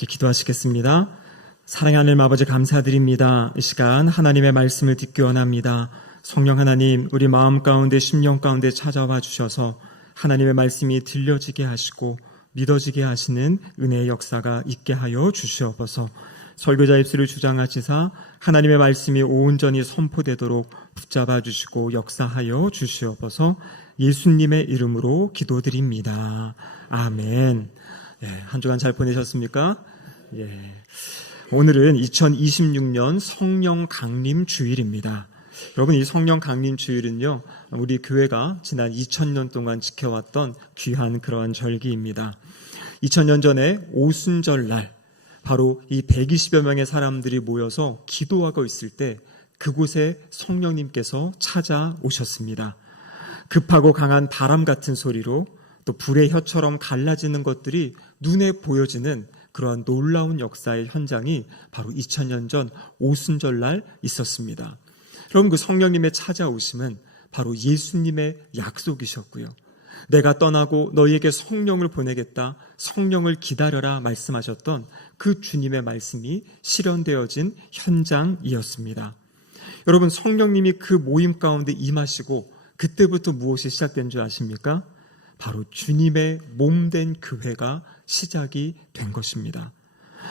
우리 기도하시겠습니다. 사랑의 하나님 아버지 감사드립니다. 이 시간 하나님의 말씀을 듣기 원합니다. 성령 하나님, 우리 마음 가운데 심령 가운데 찾아와 주셔서 하나님의 말씀이 들려지게 하시고 믿어지게 하시는 은혜의 역사가 있게 하여 주시옵소서. 설교자 입술을 주장하시사 하나님의 말씀이 온전히 선포되도록 붙잡아 주시고 역사하여 주시옵소서. 예수님의 이름으로 기도드립니다. 아멘. 한 주간 잘 보내셨습니까? 오늘은 2026년 성령 강림 주일입니다. 여러분, 이 성령 강림 주일은요, 우리 교회가 지난 2000년 동안 지켜왔던 귀한 그러한 절기입니다. 2000년 전에 오순절날, 바로 이 120여 명의 사람들이 모여서 기도하고 있을 때 그곳에 성령님께서 찾아오셨습니다. 급하고 강한 바람 같은 소리로 또 불의 혀처럼 갈라지는 것들이 눈에 보여지는 그러한 놀라운 역사의 현장이 바로 2000년 전 오순절날 있었습니다. 여러분, 그 성령님의 찾아오심은 바로 예수님의 약속이셨고요. 내가 떠나고 너희에게 성령을 보내겠다, 성령을 기다려라 말씀하셨던 그 주님의 말씀이 실현되어진 현장이었습니다. 여러분, 성령님이 그 모임 가운데 임하시고 그때부터 무엇이 시작된 줄 아십니까? 바로 주님의 몸된 교회가 시작이 된 것입니다.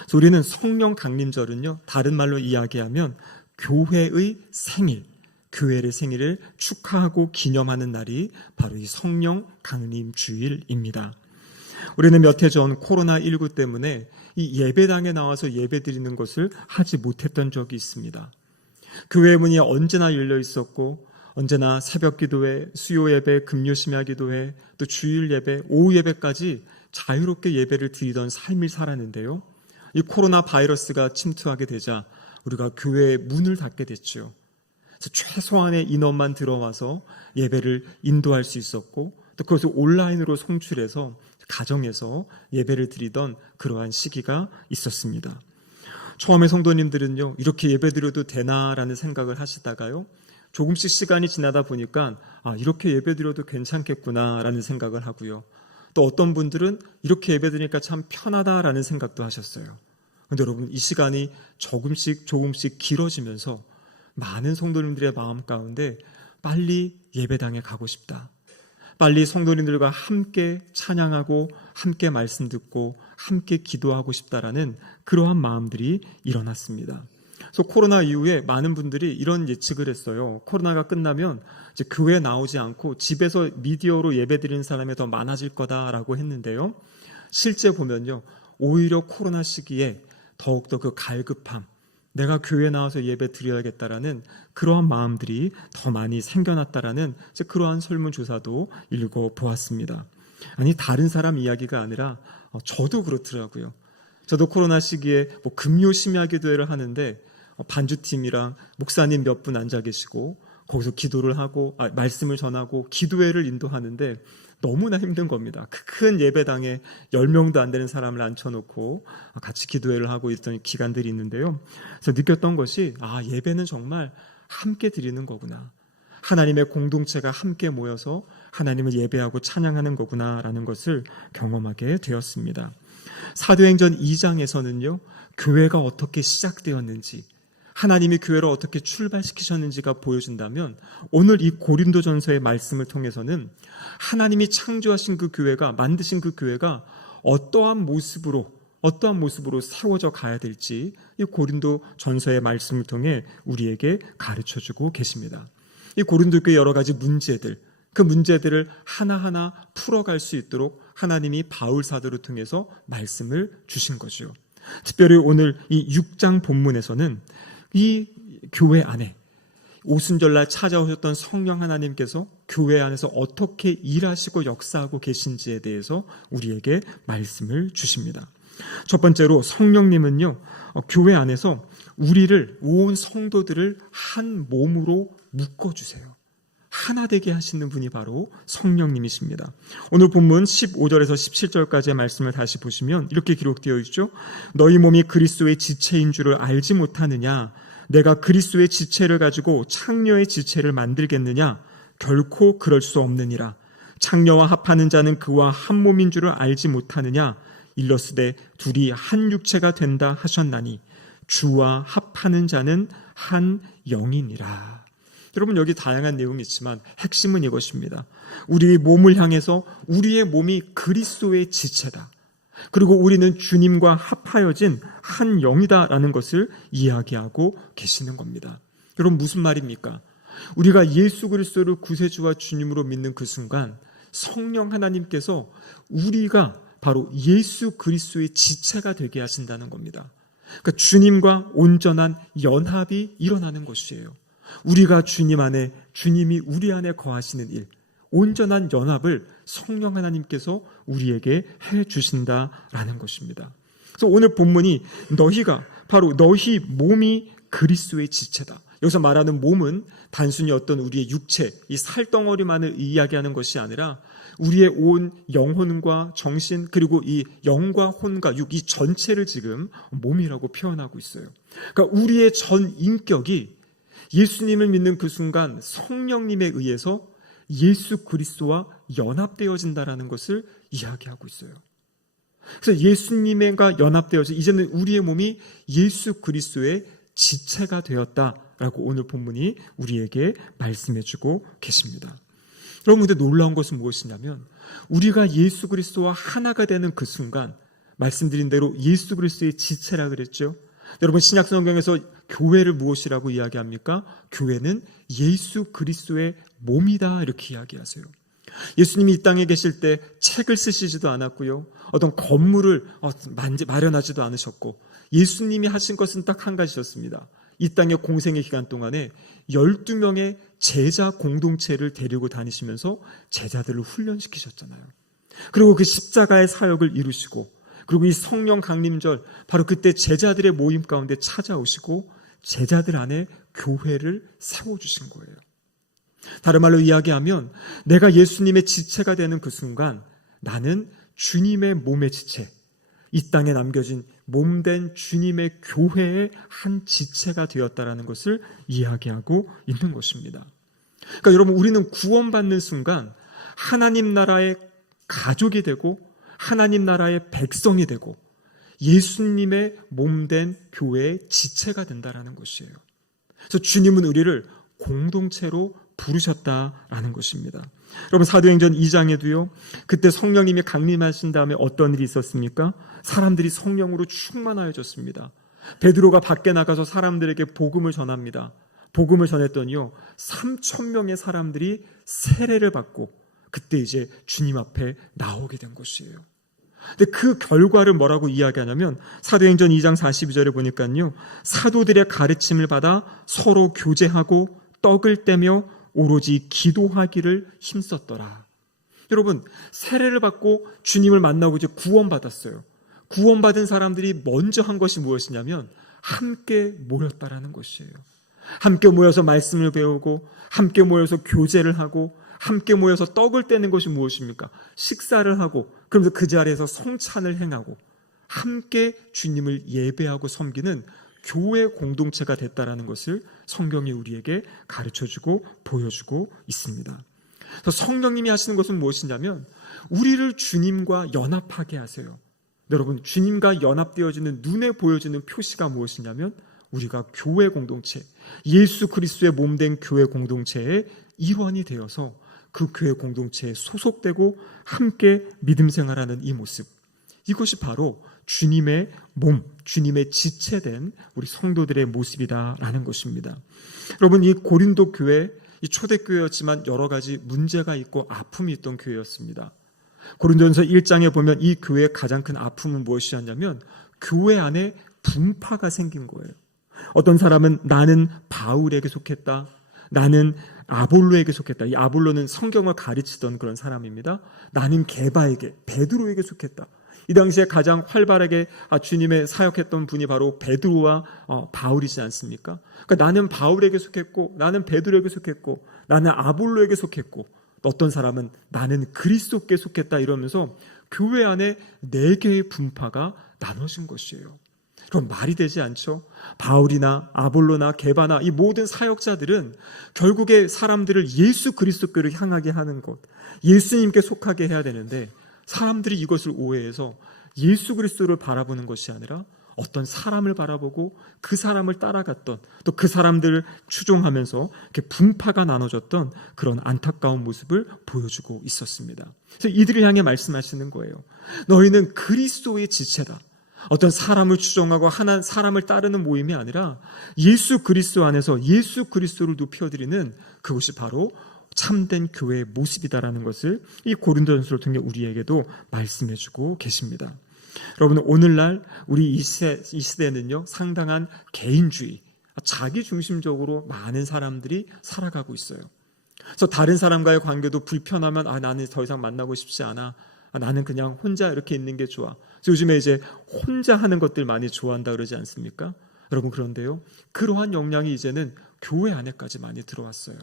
그래서 우리는 성령 강림절은요, 다른 말로 이야기하면 교회의 생일, 교회의 생일을 축하하고 기념하는 날이 바로 이 성령 강림 주일입니다. 우리는 몇 해 전 코로나19 때문에 이 예배당에 나와서 예배 드리는 것을 하지 못했던 적이 있습니다. 교회 문이 언제나 열려 있었고 언제나 새벽 기도회, 수요 예배, 금요 심야 기도회, 또 주일 예배, 오후 예배까지 자유롭게 예배를 드리던 삶을 살았는데요. 이 코로나 바이러스가 침투하게 되자 우리가 교회의 문을 닫게 됐죠. 그래서 최소한의 인원만 들어와서 예배를 인도할 수 있었고 또 그것을 온라인으로 송출해서 가정에서 예배를 드리던 그러한 시기가 있었습니다. 처음에 성도님들은요, 이렇게 예배 드려도 되나라는 생각을 하시다가요, 조금씩 시간이 지나다 보니까 이렇게 예배 드려도 괜찮겠구나라는 생각을 하고요. 또 어떤 분들은 이렇게 예배 드리니까 참 편하다라는 생각도 하셨어요. 그런데 여러분, 이 시간이 조금씩 길어지면서 많은 성도님들의 마음 가운데 빨리 예배당에 가고 싶다, 빨리 성도님들과 함께 찬양하고 함께 말씀 듣고 함께 기도하고 싶다라는 그러한 마음들이 일어났습니다. 그래서 코로나 이후에 많은 분들이 이런 예측을 했어요. 코로나가 끝나면 이제 교회에 나오지 않고 집에서 미디어로 예배드리는 사람이 더 많아질 거다라고 했는데요. 실제 보면요, 오히려 코로나 시기에 더욱더 그 갈급함, 내가 교회에 나와서 예배 드려야겠다라는 그러한 마음들이 더 많이 생겨났다라는 그러한 설문조사도 읽어보았습니다. 아니, 다른 사람 이야기가 아니라 저도 그렇더라고요. 저도 코로나 시기에 금요 심야 기도회를 하는데 반주팀이랑 목사님 몇 분 앉아 계시고 거기서 기도를 하고 말씀을 전하고 기도회를 인도하는데 너무나 힘든 겁니다. 큰 예배당에 10명도 안 되는 사람을 앉혀놓고 같이 기도회를 하고 있던 기간들이 있는데요. 그래서 느꼈던 것이 예배는 정말 함께 드리는 거구나, 하나님의 공동체가 함께 모여서 하나님을 예배하고 찬양하는 거구나라는 것을 경험하게 되었습니다. 사도행전 2장에서는요, 교회가 어떻게 시작되었는지, 하나님이 교회를 어떻게 출발시키셨는지가 보여준다면, 오늘 이 고린도전서의 말씀을 통해서는 하나님이 창조하신 그 교회가, 만드신 그 교회가 어떠한 모습으로 세워져 가야 될지 이 고린도전서의 말씀을 통해 우리에게 가르쳐주고 계십니다. 이 고린도 교회 여러 가지 문제들, 그 문제들을 하나하나 풀어갈 수 있도록 하나님이 바울 사도를 통해서 말씀을 주신 거죠. 특별히 오늘 이 6장 본문에서는 이 교회 안에 오순절날 찾아오셨던 성령 하나님께서 교회 안에서 어떻게 일하시고 역사하고 계신지에 대해서 우리에게 말씀을 주십니다. 첫 번째로 성령님은요, 교회 안에서 우리를, 온 성도들을 한 몸으로 묶어주세요. 하나 되게 하시는 분이 바로 성령님이십니다. 오늘 본문 15절에서 17절까지의 말씀을 다시 보시면 이렇게 기록되어 있죠. 너희 몸이 그리스도의 지체인 줄을 알지 못하느냐? 내가 그리스도의 지체를 가지고 창녀의 지체를 만들겠느냐? 결코 그럴 수 없느니라. 창녀와 합하는 자는 그와 한 몸인 줄을 알지 못하느냐? 일러스되 둘이 한 육체가 된다 하셨나니 주와 합하는 자는 한 영이니라. 여러분, 여기 다양한 내용이 있지만 핵심은 이것입니다. 우리의 몸을 향해서 우리의 몸이 그리스도의 지체다. 그리고 우리는 주님과 합하여진 한 영이다라는 것을 이야기하고 계시는 겁니다. 여러분, 무슨 말입니까? 우리가 예수 그리스도를 구세주와 주님으로 믿는 그 순간 성령 하나님께서 우리가 바로 예수 그리스도의 지체가 되게 하신다는 겁니다. 그러니까 주님과 온전한 연합이 일어나는 것이에요. 우리가 주님 안에, 주님이 우리 안에 거하시는 일, 온전한 연합을 성령 하나님께서 우리에게 해 주신다라는 것입니다. 그래서 오늘 본문이 너희가 바로 너희 몸이 그리스도의 지체다. 여기서 말하는 몸은 단순히 어떤 우리의 육체, 이 살덩어리만을 이야기하는 것이 아니라 우리의 온 영혼과 정신, 그리고 이 영과 혼과 육, 이 전체를 지금 몸이라고 표현하고 있어요. 그러니까 우리의 전 인격이 예수님을 믿는 그 순간 성령님에 의해서 예수 그리스도와 연합되어진다라는 것을 이야기하고 있어요. 그래서 예수님과 연합되어서 이제는 우리의 몸이 예수 그리스도의 지체가 되었다라고 오늘 본문이 우리에게 말씀해주고 계십니다. 여러분, 근데 놀라운 것은 무엇이냐면 우리가 예수 그리스도와 하나가 되는 그 순간, 말씀드린 대로 예수 그리스도의 지체라 그랬죠. 여러분, 신약 성경에서 교회를 무엇이라고 이야기합니까? 교회는 예수 그리스도의 몸이다, 이렇게 이야기하세요. 예수님이 이 땅에 계실 때 책을 쓰시지도 않았고요, 어떤 건물을 마련하지도 않으셨고, 예수님이 하신 것은 딱 한 가지였습니다. 이 땅의 공생의 기간 동안에 12명의 제자 공동체를 데리고 다니시면서 제자들을 훈련시키셨잖아요. 그리고 그 십자가의 사역을 이루시고, 그리고 이 성령 강림절, 바로 그때 제자들의 모임 가운데 찾아오시고 제자들 안에 교회를 세워주신 거예요. 다른 말로 이야기하면 내가 예수님의 지체가 되는 그 순간 나는 주님의 몸의 지체, 이 땅에 남겨진 몸된 주님의 교회의 한 지체가 되었다라는 것을 이야기하고 있는 것입니다. 그러니까 여러분, 우리는 구원받는 순간 하나님 나라의 가족이 되고 하나님 나라의 백성이 되고 예수님의 몸된 교회의 지체가 된다라는 것이에요. 그래서 주님은 우리를 공동체로 부르셨다라는 것입니다. 여러분, 사도행전 2장에도요, 그때 성령님이 강림하신 다음에 어떤 일이 있었습니까? 사람들이 성령으로 충만하여졌습니다. 베드로가 밖에 나가서 사람들에게 복음을 전합니다. 복음을 전했더니요, 3,000명의 사람들이 세례를 받고 그때 이제 주님 앞에 나오게 된 것이에요. 근데 그 결과를 뭐라고 이야기하냐면 사도행전 2장 42절에 보니까요, 사도들의 가르침을 받아 서로 교제하고 떡을 떼며 오로지 기도하기를 힘썼더라. 여러분, 세례를 받고 주님을 만나고 이제 구원받았어요. 구원받은 사람들이 먼저 한 것이 무엇이냐면 함께 모였다라는 것이에요. 함께 모여서 말씀을 배우고 함께 모여서 교제를 하고 함께 모여서 떡을 떼는 것이 무엇입니까? 식사를 하고, 그러면서 그 자리에서 성찬을 행하고 함께 주님을 예배하고 섬기는 교회 공동체가 됐다라는 것을 성경이 우리에게 가르쳐주고 보여주고 있습니다. 그래서 성령님이 하시는 것은 무엇이냐면 우리를 주님과 연합하게 하세요. 여러분, 주님과 연합되어지는 눈에 보여지는 표시가 무엇이냐면 우리가 교회 공동체, 예수 그리스도의 몸된 교회 공동체의 일원이 되어서 그 교회 공동체에 소속되고 함께 믿음 생활하는 이 모습, 이것이 바로 주님의 몸, 주님의 지체된 우리 성도들의 모습이다라는 것입니다. 여러분, 이 고린도 교회, 이 초대교회였지만 여러 가지 문제가 있고 아픔이 있던 교회였습니다. 고린도전서 1장에 보면 이 교회의 가장 큰 아픔은 무엇이었냐면 교회 안에 분파가 생긴 거예요. 어떤 사람은 나는 바울에게 속했다, 나는 아볼로에게 속했다. 이 아볼로는 성경을 가르치던 그런 사람입니다. 나는 게바에게, 베드로에게 속했다. 이 당시에 가장 활발하게 주님의 사역했던 분이 바로 베드로와 바울이지 않습니까? 그러니까 나는 바울에게 속했고, 나는 베드로에게 속했고, 나는 아볼로에게 속했고, 어떤 사람은 나는 그리스도께 속했다, 이러면서 교회 안에 4개의 분파가 나눠진 것이에요. 그럼 말이 되지 않죠? 바울이나 아볼로나 게바나 이 모든 사역자들은 결국에 사람들을 예수 그리스도께로 향하게 하는 것, 예수님께 속하게 해야 되는데 사람들이 이것을 오해해서 예수 그리스도를 바라보는 것이 아니라 어떤 사람을 바라보고 그 사람을 따라갔던, 또 그 사람들을 추종하면서 이렇게 분파가 나눠졌던 그런 안타까운 모습을 보여주고 있었습니다. 그래서 이들을 향해 말씀하시는 거예요. 너희는 그리스도의 지체다. 어떤 사람을 추종하고 하나 사람을 따르는 모임이 아니라 예수 그리스도 안에서 예수 그리스도를 높여드리는 그것이 바로 참된 교회의 모습이다라는 것을 이 고린도전서를 통해 우리에게도 말씀해주고 계십니다. 여러분, 오늘날 우리 이 시대는요, 상당한 개인주의, 자기중심적으로 많은 사람들이 살아가고 있어요. 그래서 다른 사람과의 관계도 불편하면 나는 더 이상 만나고 싶지 않아. 나는 그냥 혼자 이렇게 있는 게 좋아. 그래서 요즘에 이제 혼자 하는 것들 많이 좋아한다 그러지 않습니까? 여러분, 그런데요, 그러한 역량이 이제는 교회 안에까지 많이 들어왔어요.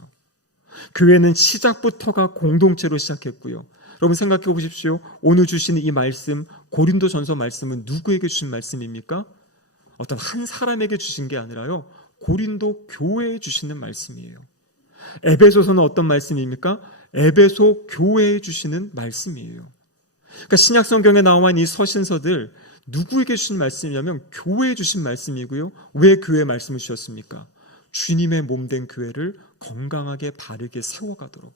교회는 시작부터가 공동체로 시작했고요. 여러분, 생각해 보십시오. 오늘 주시는 이 말씀, 고린도전서 말씀은 누구에게 주신 말씀입니까? 어떤 한 사람에게 주신 게 아니라요, 고린도 교회에 주시는 말씀이에요. 에베소서는 어떤 말씀입니까? 에베소 교회에 주시는 말씀이에요. 그러니까 신약 성경에 나와 있는 이 서신서들 누구에게 주신 말씀이냐면 교회에 주신 말씀이고요. 왜 교회에 말씀을 주셨습니까? 주님의 몸된 교회를 건강하게 바르게 세워가도록.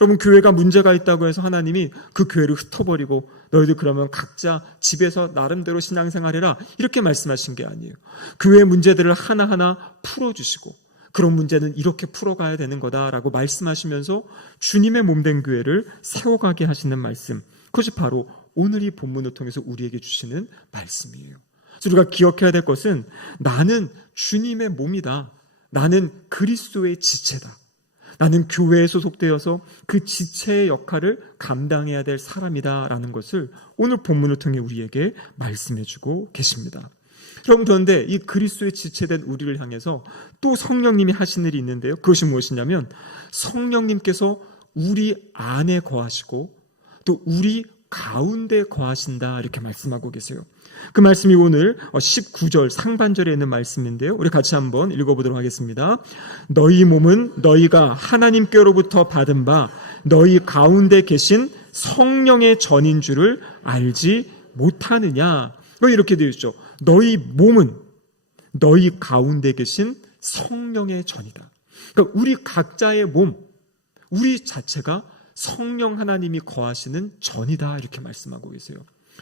여러분, 교회가 문제가 있다고 해서 하나님이 그 교회를 흩어버리고 너희들 그러면 각자 집에서 나름대로 신앙생활해라 이렇게 말씀하신 게 아니에요. 교회의 문제들을 하나하나 풀어주시고 그런 문제는 이렇게 풀어가야 되는 거다라고 말씀하시면서 주님의 몸된 교회를 세워가게 하시는 말씀, 그것이 바로 오늘 이 본문을 통해서 우리에게 주시는 말씀이에요. 그래서 우리가 기억해야 될 것은 나는 주님의 몸이다. 나는 그리스도의 지체다. 나는 교회에 소속되어서 그 지체의 역할을 감당해야 될 사람이다라는 것을 오늘 본문을 통해 우리에게 말씀해주고 계십니다. 여러분, 그런데 이 그리스도의 지체된 우리를 향해서 또 성령님이 하신 일이 있는데요. 그것이 무엇이냐면 성령님께서 우리 안에 거하시고 또 우리 가운데 거하신다 이렇게 말씀하고 계세요. 그 말씀이 오늘 19절 상반절에 있는 말씀인데요. 우리 같이 한번 읽어보도록 하겠습니다. 너희 몸은 너희가 하나님께로부터 받은 바 너희 가운데 계신 성령의 전인 줄을 알지 못하느냐. 이렇게 되어 있죠. 너희 몸은 너희 가운데 계신 성령의 전이다. 그러니까 우리 각자의 몸, 우리 자체가 성령 하나님이 거하시는 전이다 이렇게 말씀하고 계세요.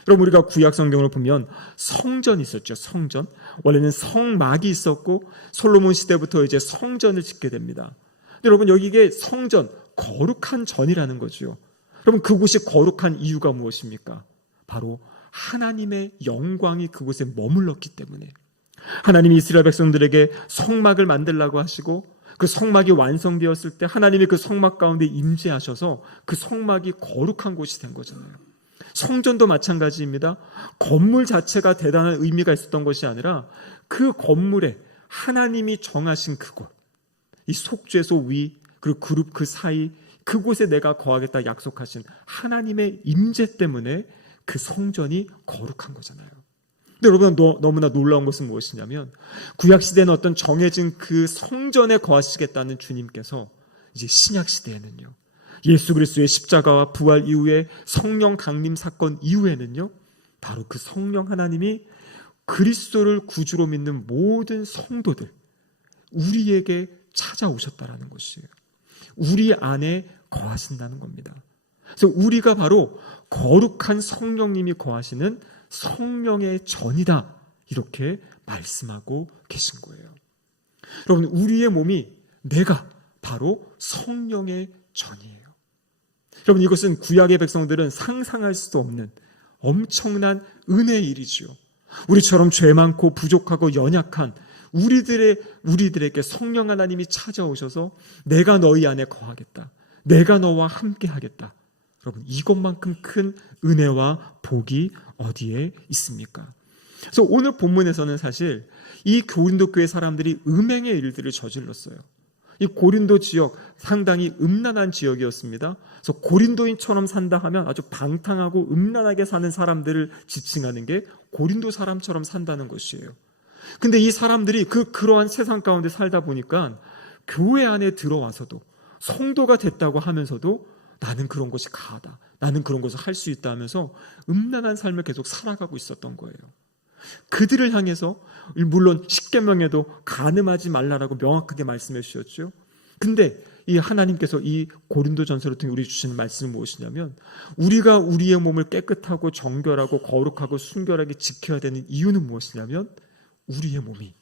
여러분, 우리가 구약 성경을 보면 성전이 있었죠. 성전. 원래는 성막이 있었고 솔로몬 시대부터 이제 성전을 짓게 됩니다. 여러분, 여기에 성전, 거룩한 전이라는 거죠. 여러분, 그곳이 거룩한 이유가 무엇입니까? 바로 하나님의 영광이 그곳에 머물렀기 때문에. 하나님이 이스라엘 백성들에게 성막을 만들라고 하시고 그 성막이 완성되었을 때 하나님이 그 성막 가운데 임재하셔서 그 성막이 거룩한 곳이 된 거잖아요. 성전도 마찬가지입니다. 건물 자체가 대단한 의미가 있었던 것이 아니라 그 건물에 하나님이 정하신 그곳, 이 속죄소 위 그리고 그룹 그 사이, 그곳에 내가 거하겠다 약속하신 하나님의 임재 때문에 그 성전이 거룩한 거잖아요. 근데 여러분, 너무나 놀라운 것은 무엇이냐면 구약시대는 어떤 정해진 그 성전에 거하시겠다는 주님께서 이제 신약시대에는요, 예수 그리스도의 십자가와 부활 이후에 성령 강림 사건 이후에는요, 바로 그 성령 하나님이 그리스도를 구주로 믿는 모든 성도들, 우리에게 찾아오셨다라는 것이에요. 우리 안에 거하신다는 겁니다. 그래서 우리가 바로 거룩한 성령님이 거하시는 성령의 전이다 이렇게 말씀하고 계신 거예요. 여러분, 우리의 몸이 내가 바로 성령의 전이에요. 여러분, 이것은 구약의 백성들은 상상할 수도 없는 엄청난 은혜의 일이지요. 우리처럼 죄 많고 부족하고 연약한 우리들에게 성령 하나님이 찾아오셔서 내가 너희 안에 거하겠다. 내가 너와 함께 하겠다. 여러분, 이것만큼 큰 은혜와 복이 어디에 있습니까? 그래서 오늘 본문에서는 사실 이 고린도 교회 사람들이 음행의 일들을 저질렀어요. 이 고린도 지역 상당히 음란한 지역이었습니다. 그래서 고린도인처럼 산다 하면 아주 방탕하고 음란하게 사는 사람들을 지칭하는 게 고린도 사람처럼 산다는 것이에요. 근데 이 사람들이 그러한 세상 가운데 살다 보니까 교회 안에 들어와서도 성도가 됐다고 하면서도 나는 그런 것이 가하다. 나는 그런 것을 할 수 있다 하면서 음란한 삶을 계속 살아가고 있었던 거예요. 그들을 향해서 물론 십계명에도 간음하지 말라라고 명확하게 말씀해 주셨죠. 근데 이 하나님께서 이 고린도전서를 통해 우리 주시는 말씀은 무엇이냐면, 우리가 우리의 몸을 깨끗하고 정결하고 거룩하고 순결하게 지켜야 되는 이유는 무엇이냐면, 우리의 몸이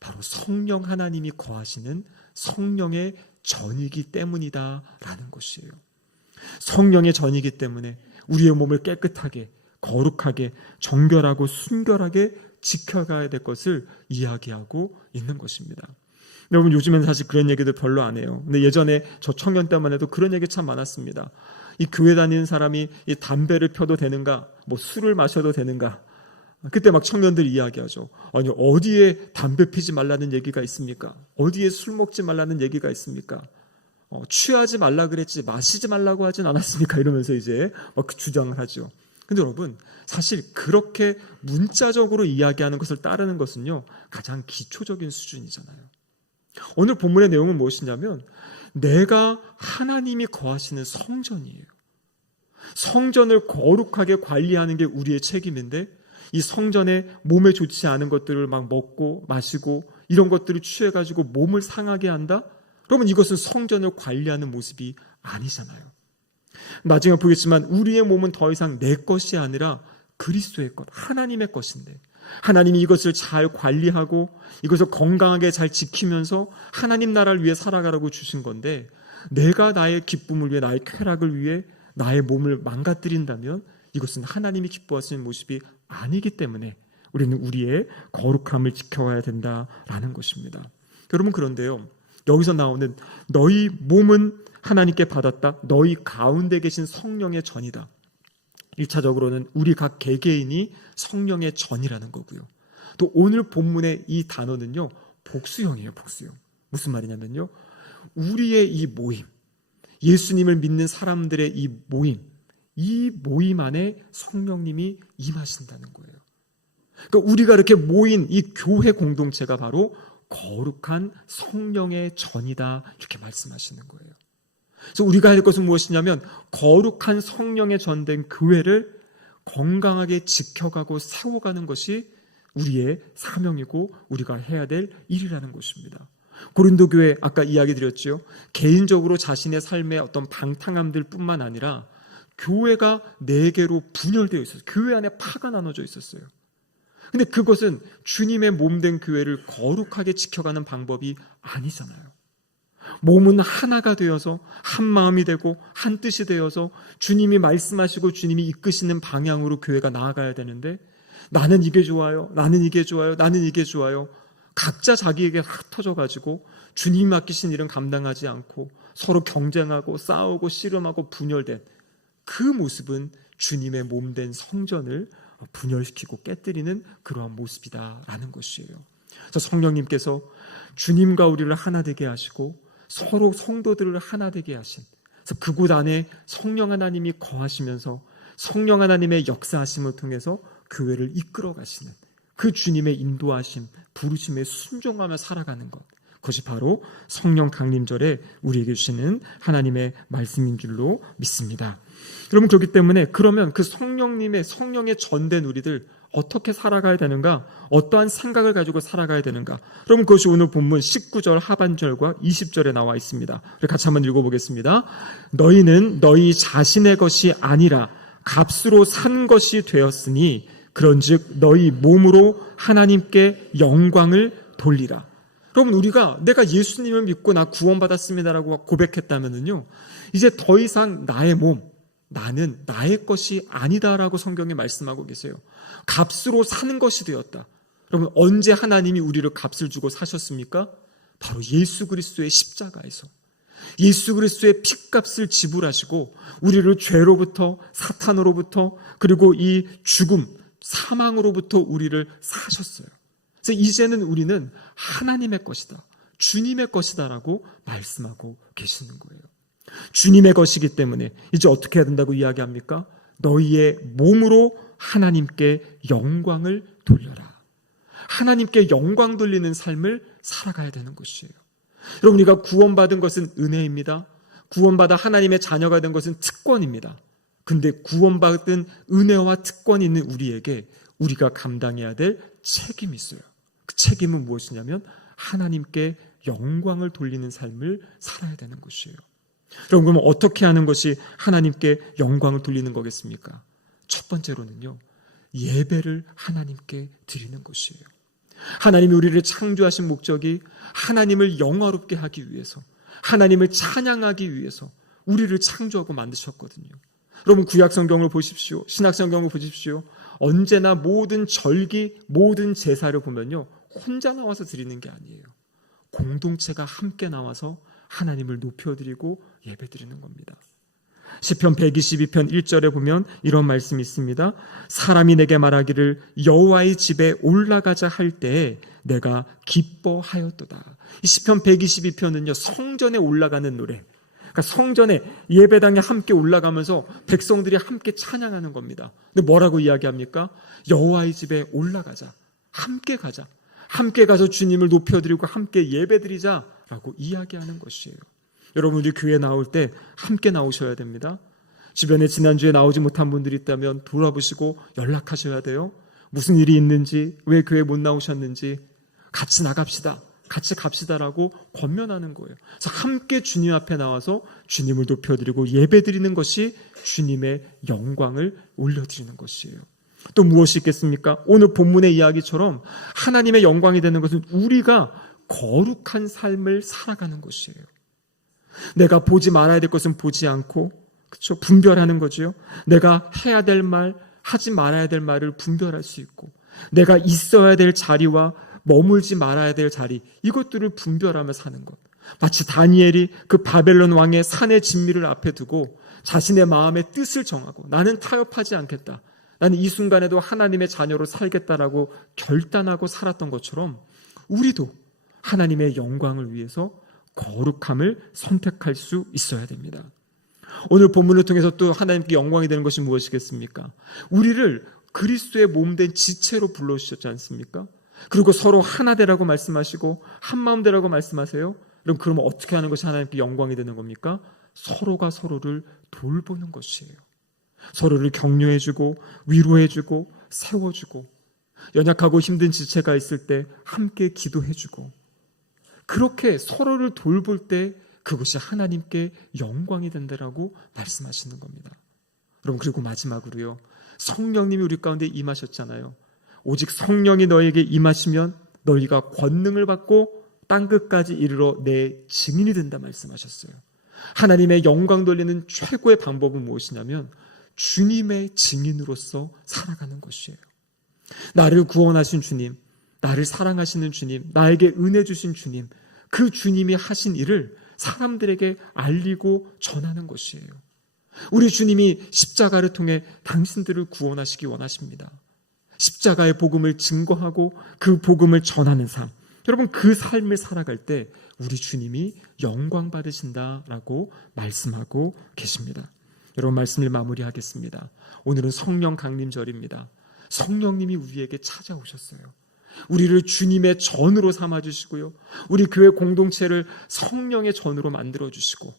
바로 성령 하나님이 거하시는 성령의 전이기 때문이다라는 것이에요. 성령의 전이기 때문에 우리의 몸을 깨끗하게 거룩하게 정결하고 순결하게 지켜가야 될 것을 이야기하고 있는 것입니다. 여러분, 요즘엔 사실 그런 얘기들 별로 안 해요. 근데 예전에 저 청년 때만 해도 그런 얘기 참 많았습니다. 이 교회 다니는 사람이 이 담배를 펴도 되는가, 뭐 술을 마셔도 되는가. 그때 막 청년들이 이야기하죠. 아니, 어디에 담배 피지 말라는 얘기가 있습니까? 어디에 술 먹지 말라는 얘기가 있습니까? 취하지 말라 그랬지 마시지 말라고 하진 않았습니까? 이러면서 이제 막 주장을 하죠. 근데 여러분, 사실 그렇게 문자적으로 이야기하는 것을 따르는 것은요, 가장 기초적인 수준이잖아요. 오늘 본문의 내용은 무엇이냐면, 내가 하나님이 거하시는 성전이에요. 성전을 거룩하게 관리하는 게 우리의 책임인데, 이 성전에 몸에 좋지 않은 것들을 막 먹고 마시고 이런 것들을 취해가지고 몸을 상하게 한다? 그러면 이것은 성전을 관리하는 모습이 아니잖아요. 나중에 보겠지만 우리의 몸은 더 이상 내 것이 아니라 그리스도의 것, 하나님의 것인데, 하나님이 이것을 잘 관리하고 이것을 건강하게 잘 지키면서 하나님 나라를 위해 살아가라고 주신 건데, 내가 나의 기쁨을 위해, 나의 쾌락을 위해 나의 몸을 망가뜨린다면 이것은 하나님이 기뻐하시는 모습이 아니기 때문에 우리는 우리의 거룩함을 지켜야 된다라는 것입니다. 여러분, 그런데요, 여기서 나오는 너희 몸은 하나님께 받았다, 너희 가운데 계신 성령의 전이다. 1차적으로는 우리 각 개개인이 성령의 전이라는 거고요. 또 오늘 본문의 이 단어는요, 복수형이에요. 복수형. 무슨 말이냐면요, 우리의 이 모임, 예수님을 믿는 사람들의 이 모임 안에 성령님이 임하신다는 거예요. 그러니까 우리가 이렇게 모인 이 교회 공동체가 바로 거룩한 성령의 전이다, 이렇게 말씀하시는 거예요. 그래서 우리가 할 것은 무엇이냐면, 거룩한 성령의 전된 교회를 건강하게 지켜가고 세워가는 것이 우리의 사명이고 우리가 해야 될 일이라는 것입니다. 고린도 교회, 아까 이야기 드렸죠. 개인적으로 자신의 삶의 어떤 방탕함들 뿐만 아니라 교회가 4개로 분열되어 있었어요. 교회 안에 파가 나눠져 있었어요. 근데 그것은 주님의 몸된 교회를 거룩하게 지켜가는 방법이 아니잖아요. 몸은 하나가 되어서 한 마음이 되고 한 뜻이 되어서 주님이 말씀하시고 주님이 이끄시는 방향으로 교회가 나아가야 되는데, 나는 이게 좋아요, 나는 이게 좋아요, 나는 이게 좋아요, 각자 자기에게 흩어져가지고 주님이 맡기신 일은 감당하지 않고 서로 경쟁하고 싸우고 씨름하고 분열된 그 모습은 주님의 몸된 성전을 분열시키고 깨뜨리는 그러한 모습이다라는 것이에요. 그래서 성령님께서 주님과 우리를 하나 되게 하시고 서로 성도들을 하나 되게 하신, 그래서 그곳 안에 성령 하나님이 거하시면서 성령 하나님의 역사하심을 통해서 교회를 이끌어 가시는 그 주님의 인도하심, 부르심에 순종하며 살아가는 것, 그것이 바로 성령 강림절에 우리에게 주시는 하나님의 말씀인 줄로 믿습니다. 여러분, 그렇기 때문에 그러면 그 성령의 전된 우리들 어떻게 살아가야 되는가? 어떠한 생각을 가지고 살아가야 되는가? 그럼 그것이 오늘 본문 19절 하반절과 20절에 나와 있습니다. 같이 한번 읽어보겠습니다. 너희는 너희 자신의 것이 아니라 값으로 산 것이 되었으니 그런즉 너희 몸으로 하나님께 영광을 돌리라. 여러분, 내가 예수님을 믿고 나 구원받았습니다라고 고백했다면은요, 이제 더 이상 나의 몸, 나는 나의 것이 아니다라고 성경에 말씀하고 계세요. 값으로 사는 것이 되었다. 여러분, 언제 하나님이 우리를 값을 주고 사셨습니까? 바로 예수 그리스도의 십자가에서 예수 그리스도의 피값을 지불하시고 우리를 죄로부터, 사탄으로부터, 그리고 이 죽음, 사망으로부터 우리를 사셨어요. 그래서 이제는 우리는 하나님의 것이다, 주님의 것이다라고 말씀하고 계시는 거예요. 주님의 것이기 때문에 이제 어떻게 해야 된다고 이야기합니까? 너희의 몸으로 하나님께 영광을 돌려라. 하나님께 영광 돌리는 삶을 살아가야 되는 것이에요. 여러분, 우리가 구원받은 것은 은혜입니다. 구원받아 하나님의 자녀가 된 것은 특권입니다. 근데 구원받은 은혜와 특권이 있는 우리에게 우리가 감당해야 될 책임이 있어요. 그 책임은 무엇이냐면 하나님께 영광을 돌리는 삶을 살아야 되는 것이에요. 여러분, 그러면 어떻게 하는 것이 하나님께 영광을 돌리는 거겠습니까? 첫 번째로는요, 예배를 하나님께 드리는 것이에요. 하나님이 우리를 창조하신 목적이 하나님을 영화롭게 하기 위해서, 하나님을 찬양하기 위해서 우리를 창조하고 만드셨거든요. 여러분, 구약성경을 보십시오. 신약성경을 보십시오. 언제나 모든 절기, 모든 제사를 보면요, 혼자 나와서 드리는 게 아니에요. 공동체가 함께 나와서 하나님을 높여드리고 예배드리는 겁니다. 시편 122편 1절에 보면 이런 말씀이 있습니다. 사람이 내게 말하기를 여호와의 집에 올라가자 할 때에 내가 기뻐하였도다. 이 시편 122편은요, 성전에 올라가는 노래, 그러니까 성전에 예배당에 함께 올라가면서 백성들이 함께 찬양하는 겁니다. 근데 뭐라고 이야기합니까? 여호와의 집에 올라가자, 함께 가자, 함께 가서 주님을 높여드리고 함께 예배드리자라고 이야기하는 것이에요. 여러분, 우리 교회 나올 때 함께 나오셔야 됩니다. 주변에 지난주에 나오지 못한 분들이 있다면 돌아보시고 연락하셔야 돼요. 무슨 일이 있는지, 왜 교회 못 나오셨는지, 같이 나갑시다, 같이 갑시다라고 권면하는 거예요. 그래서 함께 주님 앞에 나와서 주님을 높여드리고 예배드리는 것이 주님의 영광을 올려드리는 것이에요. 또 무엇이 있겠습니까? 오늘 본문의 이야기처럼 하나님의 영광이 되는 것은 우리가 거룩한 삶을 살아가는 것이에요. 내가 보지 말아야 될 것은 보지 않고, 그렇죠? 분별하는 거죠. 내가 해야 될 말, 하지 말아야 될 말을 분별할 수 있고, 내가 있어야 될 자리와 머물지 말아야 될 자리, 이것들을 분별하며 사는 것. 마치 다니엘이 그 바벨론 왕의 산의 진미를 앞에 두고 자신의 마음의 뜻을 정하고 나는 타협하지 않겠다, 나는 이 순간에도 하나님의 자녀로 살겠다라고 결단하고 살았던 것처럼 우리도 하나님의 영광을 위해서 거룩함을 선택할 수 있어야 됩니다. 오늘 본문을 통해서 또 하나님께 영광이 되는 것이 무엇이겠습니까? 우리를 그리스도의 몸된 지체로 불러주셨지 않습니까? 그리고 서로 하나 되라고 말씀하시고 한 마음 되라고 말씀하세요. 그러면 어떻게 하는 것이 하나님께 영광이 되는 겁니까? 서로가 서로를 돌보는 것이에요. 서로를 격려해주고 위로해주고 세워주고, 연약하고 힘든 지체가 있을 때 함께 기도해주고, 그렇게 서로를 돌볼 때 그것이 하나님께 영광이 된다라고 말씀하시는 겁니다. 여러분, 그리고 마지막으로요, 성령님이 우리 가운데 임하셨잖아요. 오직 성령이 너에게 임하시면 너희가 권능을 받고 땅끝까지 이르러 내 증인이 된다 말씀하셨어요. 하나님의 영광 돌리는 최고의 방법은 무엇이냐면 주님의 증인으로서 살아가는 것이에요. 나를 구원하신 주님, 나를 사랑하시는 주님, 나에게 은혜 주신 주님, 그 주님이 하신 일을 사람들에게 알리고 전하는 것이에요. 우리 주님이 십자가를 통해 당신들을 구원하시기 원하십니다. 십자가의 복음을 증거하고 그 복음을 전하는 삶, 여러분, 그 삶을 살아갈 때 우리 주님이 영광 받으신다라고 말씀하고 계십니다. 여러분, 말씀을 마무리하겠습니다. 오늘은 성령 강림절입니다. 성령님이 우리에게 찾아오셨어요. 우리를 주님의 전으로 삼아주시고요, 우리 교회 공동체를 성령의 전으로 만들어주시고,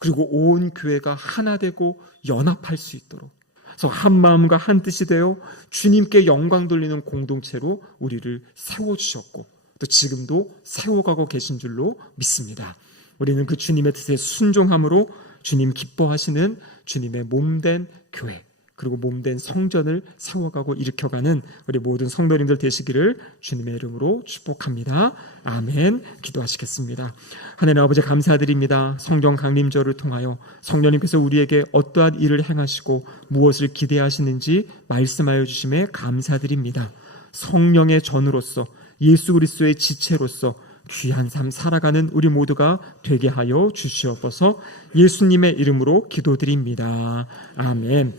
그리고 온 교회가 하나 되고 연합할 수 있도록, 그래서 한 마음과 한 뜻이 되어 주님께 영광 돌리는 공동체로 우리를 세워주셨고 또 지금도 세워가고 계신 줄로 믿습니다. 우리는 그 주님의 뜻에 순종함으로 주님 기뻐하시는 주님의 몸된 교회, 그리고 몸된 성전을 세워가고 일으켜가는 우리 모든 성도님들 되시기를 주님의 이름으로 축복합니다. 아멘. 기도하시겠습니다. 하나님 아버지, 감사드립니다. 성령 강림절을 통하여 성령님께서 우리에게 어떠한 일을 행하시고 무엇을 기대하시는지 말씀하여 주심에 감사드립니다. 성령의 전으로서, 예수 그리스도의 지체로서 귀한 삶 살아가는 우리 모두가 되게 하여 주시옵소서. 예수님의 이름으로 기도드립니다. 아멘.